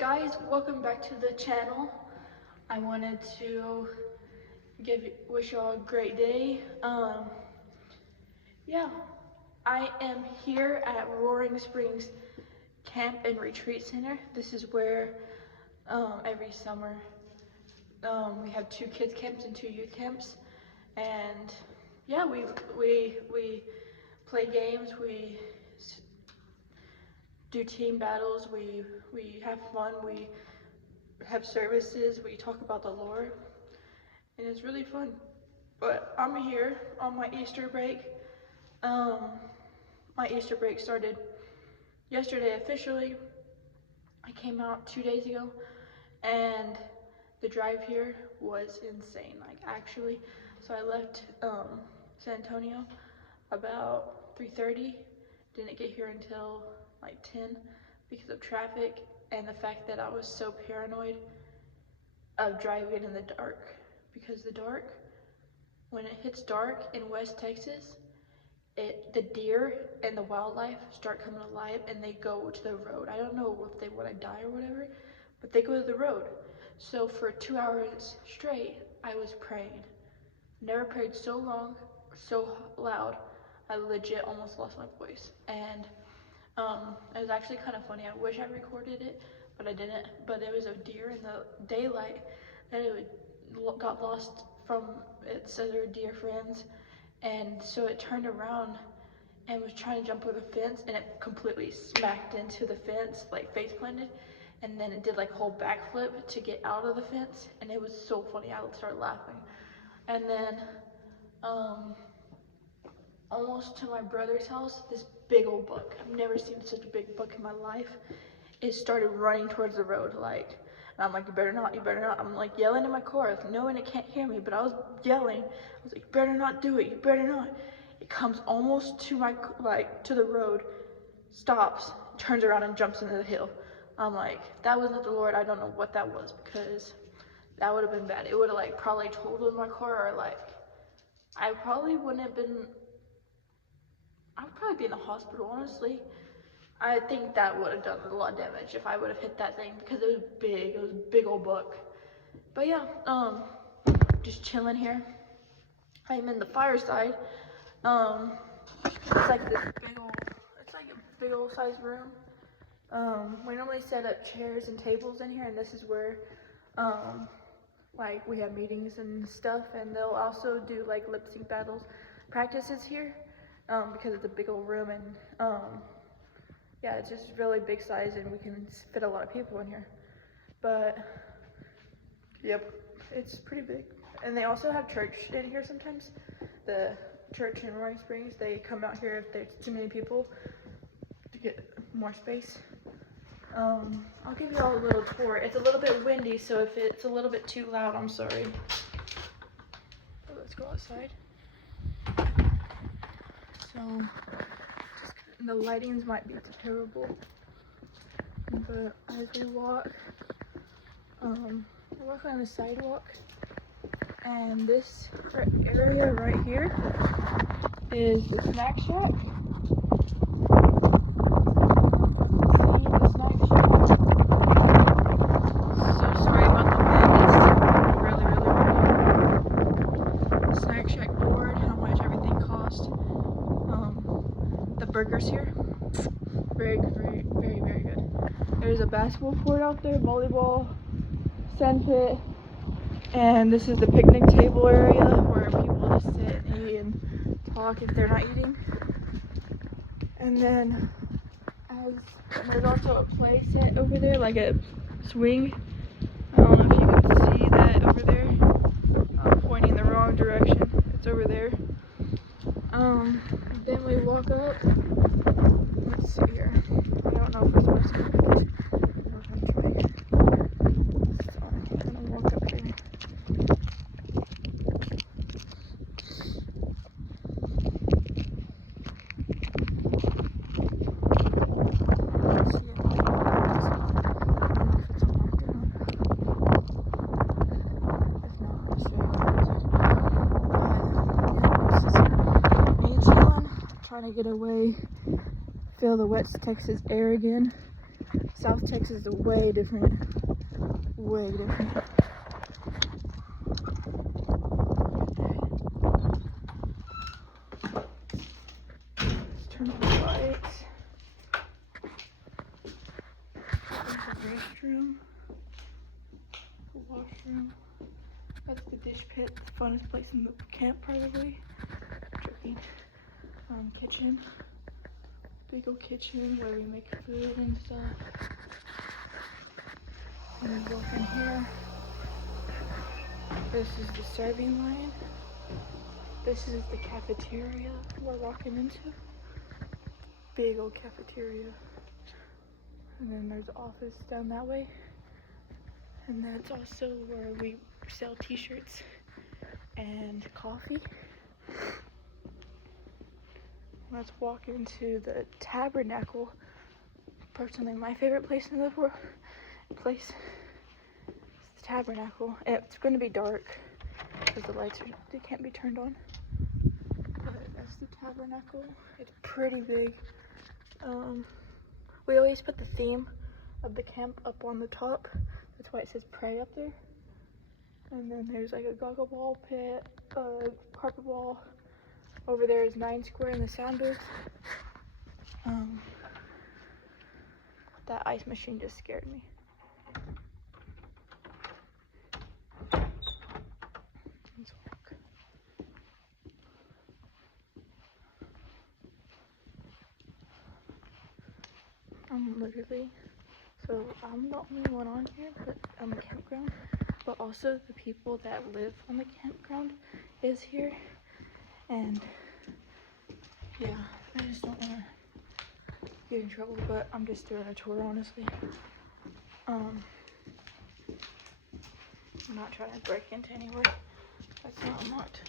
guys, welcome back to the channel. I wanted to wish y'all a great day. Yeah, I am here at Roaring Springs Camp and Retreat Center. This is where every summer we have 2 kids camps and 2 youth camps, and yeah, we play games, we do team battles, we have fun, we have services, we talk about the Lord, and it's really fun. But I'm here on my Easter break. My Easter break started yesterday officially. I came out 2 days ago, and the drive here was insane, like actually. So I left San Antonio about 3:30, didn't get here until like 10 because of traffic and the fact that I was so paranoid of driving in the dark, because when it hits dark in West Texas, the deer and the wildlife start coming alive and they go to the road. I don't know if they want to die or whatever, but they go to the road. So for 2 hours straight, I was praying. Never prayed so long, so loud. I legit almost lost my voice. And it was actually kind of funny. I wish I recorded it, but I didn't. But there was a deer in the daylight that got lost from its other deer friends, and so it turned around and was trying to jump over the fence, and it completely smacked into the fence, like face planted, and then it did like a whole backflip to get out of the fence, and it was so funny. I started laughing. And then almost to my brother's house, this big old buck, I've never seen such a big buck in my life, it started running towards the road, like, and I'm like, you better not, I'm like yelling in my car, knowing it can't hear me, but I was yelling. I was like, you better not do it, you better not. It comes almost to my, like, to the road, stops, turns around and jumps into the hill. I'm like, that wasn't the Lord. I don't know what that was, because that would have been bad. It would have like probably totaled my car, or like, I probably wouldn't have been, I would probably be in the hospital, honestly. I think that would have done a lot of damage if I would have hit that thing, because it was big. It was a big old buck. But yeah, just chilling here. I'm in the fireside. It's like this big old size room. We normally set up chairs and tables in here, and this is where like we have meetings and stuff, and they'll also do like lip sync battles practices here, because it's a big old room, and yeah, it's just really big size, and we can fit a lot of people in here. But yep, it's pretty big. And they also have church in here sometimes. The church in Roaring Springs, they come out here if there's too many people to get more space. I'll give you all a little tour. It's a little bit windy, so if it's a little bit too loud, I'm sorry. So let's go outside. So the lightings might be terrible, but as we walk, we're walking on the sidewalk, and this area right here is the snack shack. See the snack shack? So sorry about the wind, it's really windy. The snack shack board, how much everything cost. The burgers here, very good. There's a basketball court out there, volleyball, sand pit, and this is the picnic table area where people just sit and eat and talk if they're not eating. And then there's also a play set over there, like a swing. I don't know if you can see that over there. I'm pointing the wrong direction. It's over there. Then we walk up. Let's see here. I don't know if we're supposed to. We're gonna try. So I'm gonna walk up here. Let's see if I don't know if it's locked or not. If not, I'll just me chilling, trying to get away, feel the West Texas air again. South Texas is way different. Way different. Let's turn on the lights. There's a restroom. A washroom. That's the dish pit. The funnest place in the camp, probably. Joking. Kitchen. Big old kitchen where we make food and stuff. And we walk in here. This is the serving line. This is the cafeteria we're walking into. Big old cafeteria. And then there's the office down that way. And that's also where we sell t-shirts and coffee. Let's walk into the Tabernacle. Personally, my favorite place in the world. It's the Tabernacle. It's going to be dark because the lights they can't be turned on. But that's the Tabernacle. It's pretty big. We always put the theme of the camp up on the top. That's why it says pray up there. And then there's like a goggle ball pit, a carpet ball. Over there is 9 Square in the sound booth. That ice machine just scared me. Let's walk. I'm the only one on here, but on the campground. But also the people that live on the campground is here. And yeah, I just don't want to get in trouble, but I'm just doing a tour, honestly. I'm not trying to break into anywhere. That's not unlocked.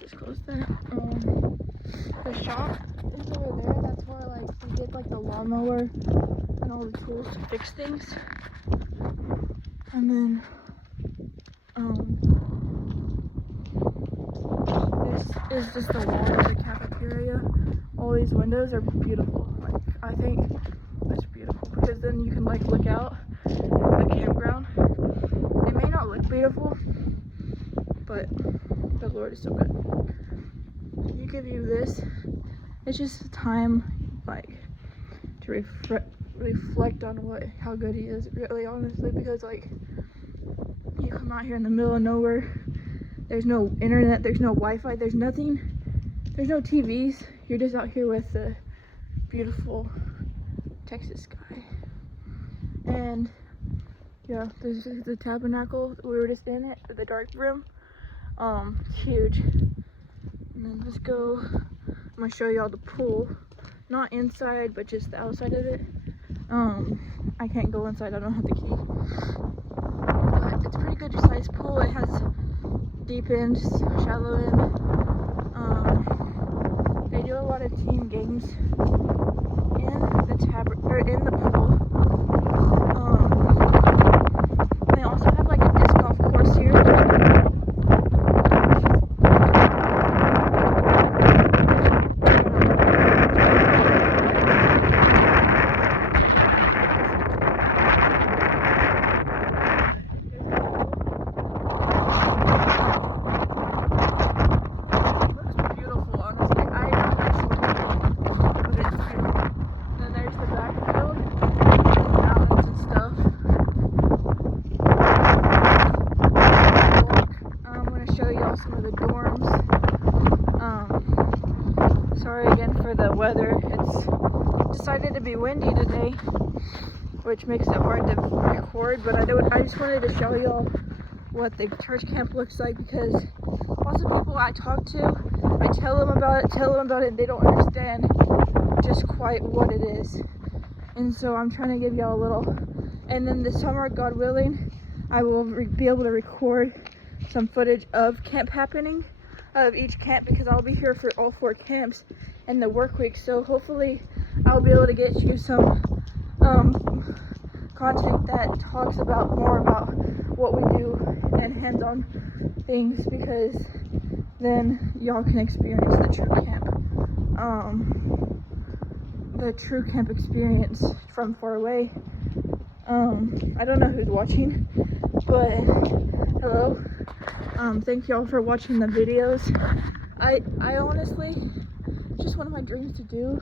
Just close that. The shop is over there. That's where like we get like the lawnmower and all the tools to fix things. And then this is just the wall of the cafeteria. All these windows are beautiful. Like, I think it's beautiful because then you can like look out the campground. It may not look beautiful, but the Lord is so good. You give you this. It's just time like to reflect on how good He is, really, honestly, because like you come out here in the middle of nowhere. There's no internet, there's no Wi-Fi, there's nothing, there's no TVs. You're just out here with the beautiful Texas sky. And yeah, this is the Tabernacle. We were just in it, the dark room. It's huge. And then let's go. I'm gonna show y'all the pool. Not inside, but just the outside of it. I can't go inside, I don't have the key. But it's a pretty good sized pool. It has deep end, shallow end. They do a lot of team games in the pool. They also have like a disc golf course here. Sorry again for the weather. It's decided to be windy today, which makes it hard to record, but I just wanted to show y'all what the church camp looks like, because lots of people I talk to, I tell them about it, and they don't understand just quite what it is. And so I'm trying to give y'all a little, and then this summer, God willing, I will be able to record some footage of camp happening, of each camp, because I'll be here for all 4 camps in the work week. So hopefully I'll be able to get you some content that talks about more about what we do and hands-on things, because then y'all can experience the true camp. the true camp experience from far away. I don't know who's watching, but hello. Thank y'all for watching the videos. I honestly, just one of my dreams to do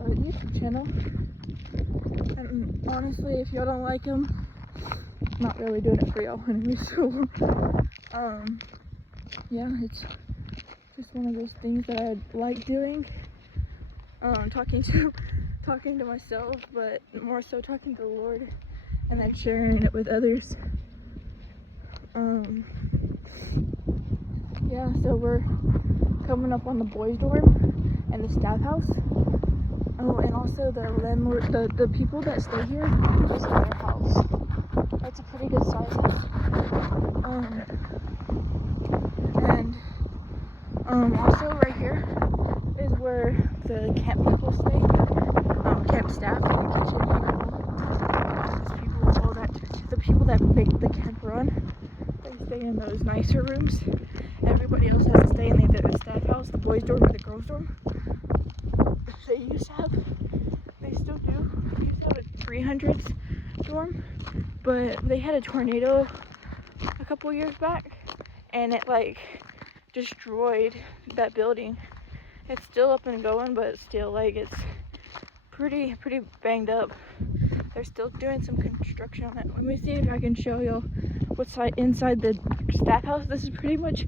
a YouTube channel. And honestly, if y'all don't like them, I'm not really doing it for y'all anyway. So, yeah, it's just one of those things that I like doing. Talking to myself, but more so talking to the Lord, and then sharing it with others. Yeah, so we're coming up on the boys' dorm and the staff house. Oh, and also the landlord, the people that stay here, this is their house. It's a pretty good size house. And also right here is where the camp people stay. Camp staff, the kitchen people, all that. The people that make the camp run, they stay in those nicer rooms. Everybody else has to stay in the staff house, the boys' dorm or the girls' dorm. They still do. They used to have a 300s dorm, but they had a tornado a couple years back, and it like destroyed that building. It's still up and going, but still like it's pretty banged up. They're still doing some construction on it. Let me see if I can show y'all what's inside the staff house. This is pretty much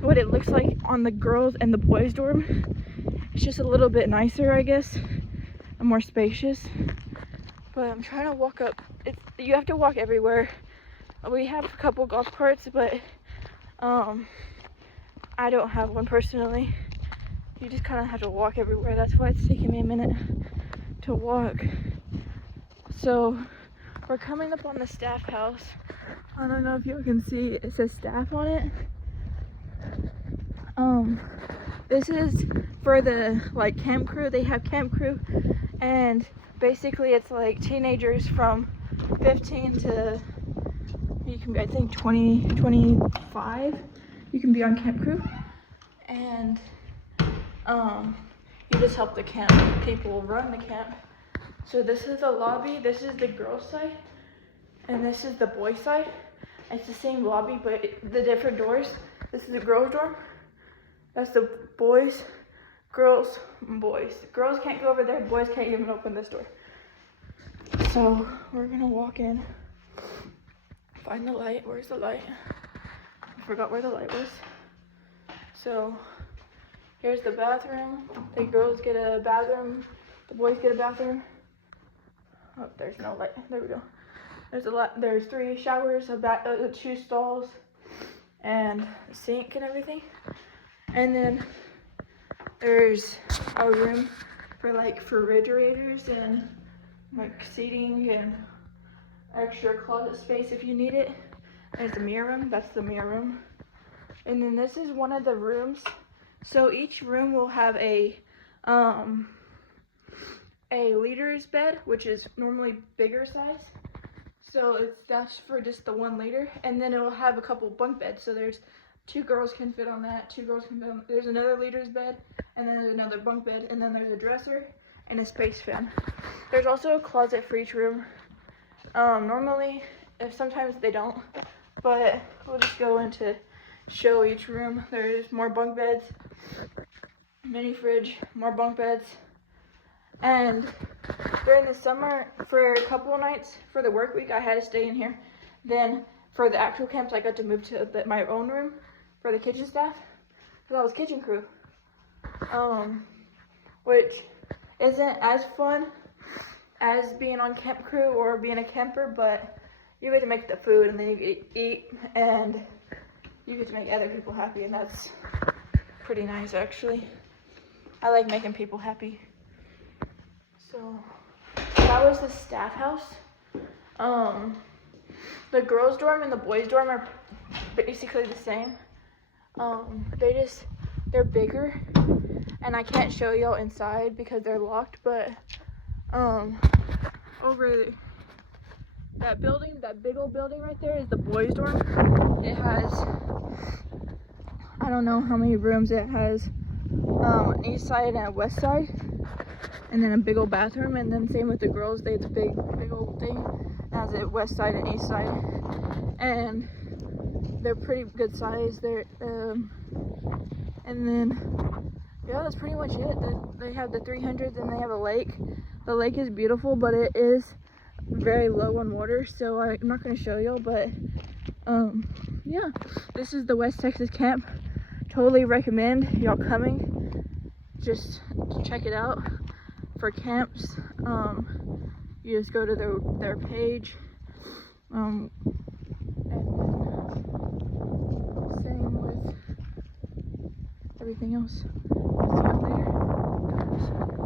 what it looks like on the girls and the boys' dorm. It's just a little bit nicer, I guess, and more spacious. But I'm trying to walk up. You have to walk everywhere. We have a couple golf carts, but I don't have one personally. You just kind of have to walk everywhere. That's why it's taking me a minute to walk. So we're coming up on the staff house. I don't know if you can see, it says staff on it. This is for the like camp crew. They have camp crew, and basically it's like teenagers from 15 to, you can be, I think 20, 25. You can be on camp crew, and you just help the camp people run the camp. So this is the lobby, this is the girls' side, and this is the boys' side. It's the same lobby, but the different doors. This is the girls' dorm. That's the boys, girls, and boys. Girls can't go over there, boys can't even open this door. So we're gonna walk in, find the light. Where's the light? I forgot where the light was. So here's the bathroom. The girls get a bathroom, the boys get a bathroom. Oh, there's no light. There we go. There's 3 showers, 2 stalls, and a sink and everything. And then there's a room for like refrigerators and like seating and extra closet space if you need it. There's the mirror room. That's the mirror room. And then this is one of the rooms. So each room will have a leader's bed, which is normally bigger size. So that's for just the 1 leader. And then it will have a couple bunk beds. So there's 2 girls can fit on that, 2 girls can fit on, there's another leader's bed, and then there's another bunk bed, and then there's a dresser and a space fan. There's also a closet for each room. Normally, sometimes they don't, but we'll just go into show each room. There's more bunk beds, mini fridge, more bunk beds. And during the summer, for a couple of nights for the work week, I had to stay in here. Then for the actual camps, I got to move to my own room for the kitchen staff, because I was kitchen crew, which isn't as fun as being on camp crew or being a camper, but you get to make the food, and then you get to eat, and you get to make other people happy, and that's pretty nice, actually. I like making people happy. So that was the staff house. The girls' dorm and the boys' dorm are basically the same. They're bigger, and I can't show y'all inside because they're locked, but over that building, that big old building right there is the boys' dorm. It has, I don't know how many rooms it has, an east side and a west side. and then a big old bathroom, and then same with the girls. They have the big old thing. It has it west side and east side, and they're pretty good size. They're and then yeah, that's pretty much it. They have the 300s, and they have a lake. The lake is beautiful, but it is very low on water, so I'm not going to show y'all, but yeah, this is the West Texas camp. Totally recommend y'all coming. Just check it out for camps. You just go to their page, and then same with everything else. See y'all later.